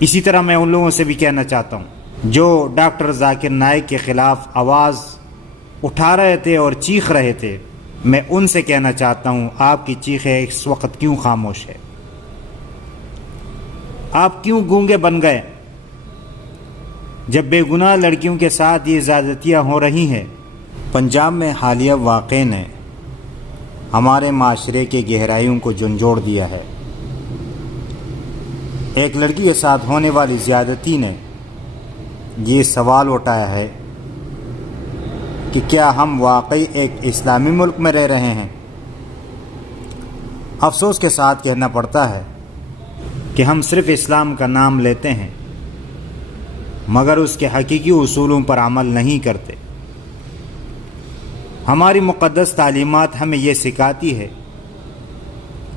اسی طرح میں ان لوگوں سے بھی کہنا چاہتا ہوں جو ڈاکٹر ذاکر نائک کے خلاف آواز اٹھا رہے تھے اور چیخ رہے تھے، میں ان سے کہنا چاہتا ہوں آپ کی چیخیں اس وقت کیوں خاموش ہے؟ آپ کیوں گونگے بن گئے جب بے گناہ لڑکیوں کے ساتھ یہ زیادتیاں ہو رہی ہیں؟ پنجاب میں حالیہ واقعے نے ہمارے معاشرے کے گہرائیوں کو جھنجھوڑ دیا ہے۔ ایک لڑکی کے ساتھ ہونے والی زیادتی نے یہ سوال اٹھایا ہے کہ کیا ہم واقعی ایک اسلامی ملک میں رہ رہے ہیں؟ افسوس کے ساتھ کہنا پڑتا ہے کہ ہم صرف اسلام کا نام لیتے ہیں مگر اس کے حقیقی اصولوں پر عمل نہیں کرتے۔ ہماری مقدس تعلیمات ہمیں یہ سکھاتی ہے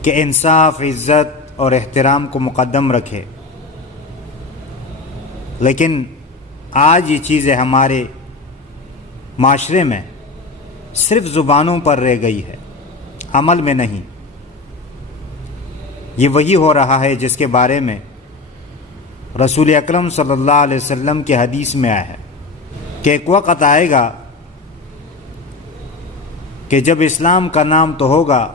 کہ انصاف، عزت اور احترام کو مقدم رکھے، لیکن آج یہ چیزیں ہمارے معاشرے میں صرف زبانوں پر رہ گئی ہے، عمل میں نہیں۔ یہ وہی ہو رہا ہے جس کے بارے میں رسول اکرم صلی اللہ علیہ وسلم کی حدیث میں آیا ہے کہ ایک وقت آئے گا کہ جب اسلام کا نام تو ہوگا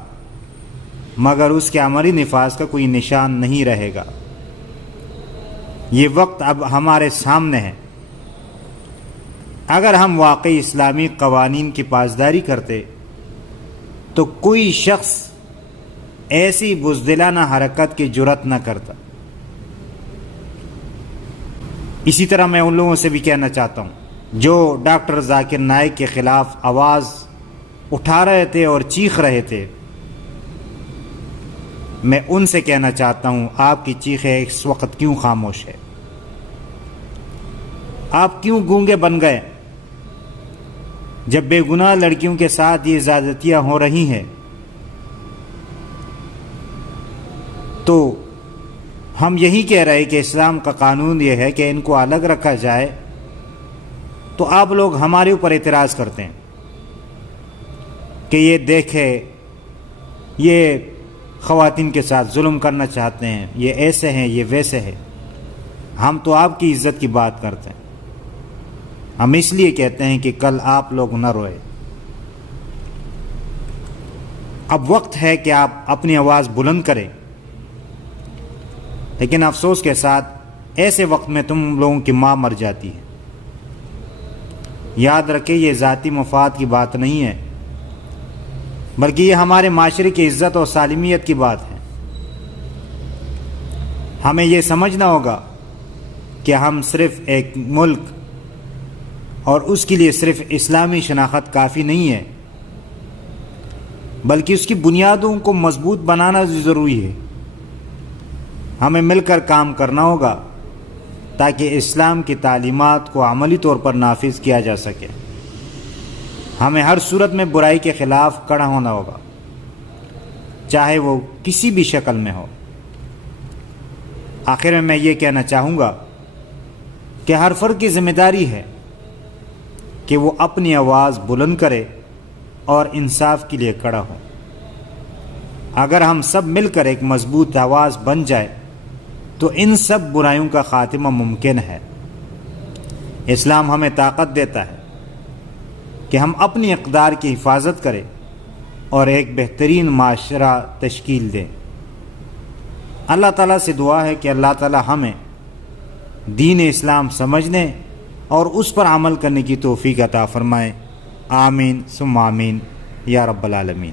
مگر اس کے عملی نفاذ کا کوئی نشان نہیں رہے گا۔ یہ وقت اب ہمارے سامنے ہے۔ اگر ہم واقعی اسلامی قوانین کی پاسداری کرتے تو کوئی شخص ایسی بزدلانہ حرکت کی جرات نہ کرتا۔ اسی طرح میں ان لوگوں سے بھی کہنا چاہتا ہوں جو ڈاکٹر ذاکر نائک کے خلاف آواز اٹھا رہے تھے اور چیخ رہے تھے، میں ان سے کہنا چاہتا ہوں آپ کی چیخیں اس وقت کیوں خاموش ہے؟ آپ کیوں گونگے بن گئے جب بے گناہ لڑکیوں کے ساتھ یہ زیادتیاں ہو رہی ہیں؟ تو ہم یہی کہہ رہے کہ اسلام کا قانون یہ ہے کہ ان کو الگ رکھا جائے، تو آپ لوگ ہمارے اوپر اعتراض کرتے ہیں کہ یہ دیکھے یہ خواتین کے ساتھ ظلم کرنا چاہتے ہیں، یہ ایسے ہیں، یہ ویسے ہیں۔ ہم تو آپ کی عزت کی بات کرتے ہیں۔ ہم اس لیے کہتے ہیں کہ کل آپ لوگ نہ روئے۔ اب وقت ہے کہ آپ اپنی آواز بلند کریں، لیکن افسوس کے ساتھ ایسے وقت میں تم لوگوں کی ماں مر جاتی ہے۔ یاد رکھیں یہ ذاتی مفاد کی بات نہیں ہے بلکہ یہ ہمارے معاشرے کی عزت اور سالمیت کی بات ہے۔ ہمیں یہ سمجھنا ہوگا کہ ہم صرف ایک ملک اور اس کے لیے صرف اسلامی شناخت کافی نہیں ہے بلکہ اس کی بنیادوں کو مضبوط بنانا ضروری ہے۔ ہمیں مل کر کام کرنا ہوگا تاکہ اسلام کی تعلیمات کو عملی طور پر نافذ کیا جا سکے۔ ہمیں ہر صورت میں برائی کے خلاف کھڑا ہونا ہوگا، چاہے وہ کسی بھی شکل میں ہو۔ آخر میں یہ کہنا چاہوں گا کہ ہر فرد کی ذمہ داری ہے کہ وہ اپنی آواز بلند کرے اور انصاف کے لیے کھڑا ہو۔ اگر ہم سب مل کر ایک مضبوط آواز بن جائے تو ان سب برائیوں کا خاتمہ ممکن ہے۔ اسلام ہمیں طاقت دیتا ہے کہ ہم اپنی اقدار کی حفاظت کریں اور ایک بہترین معاشرہ تشکیل دیں۔ اللہ تعالیٰ سے دعا ہے کہ اللہ تعالیٰ ہمیں دین اسلام سمجھنے اور اس پر عمل کرنے کی توفیق عطا فرمائے۔ آمین ثم آمین یا رب العالمین۔